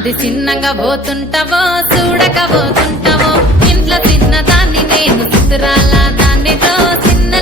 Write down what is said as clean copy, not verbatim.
అది చిన్నగా పోతుంటావో చూడక పోతుంటావో ఇంట్లో చిన్న దాన్ని నేను చిత్రాల దాన్నితో చిన్న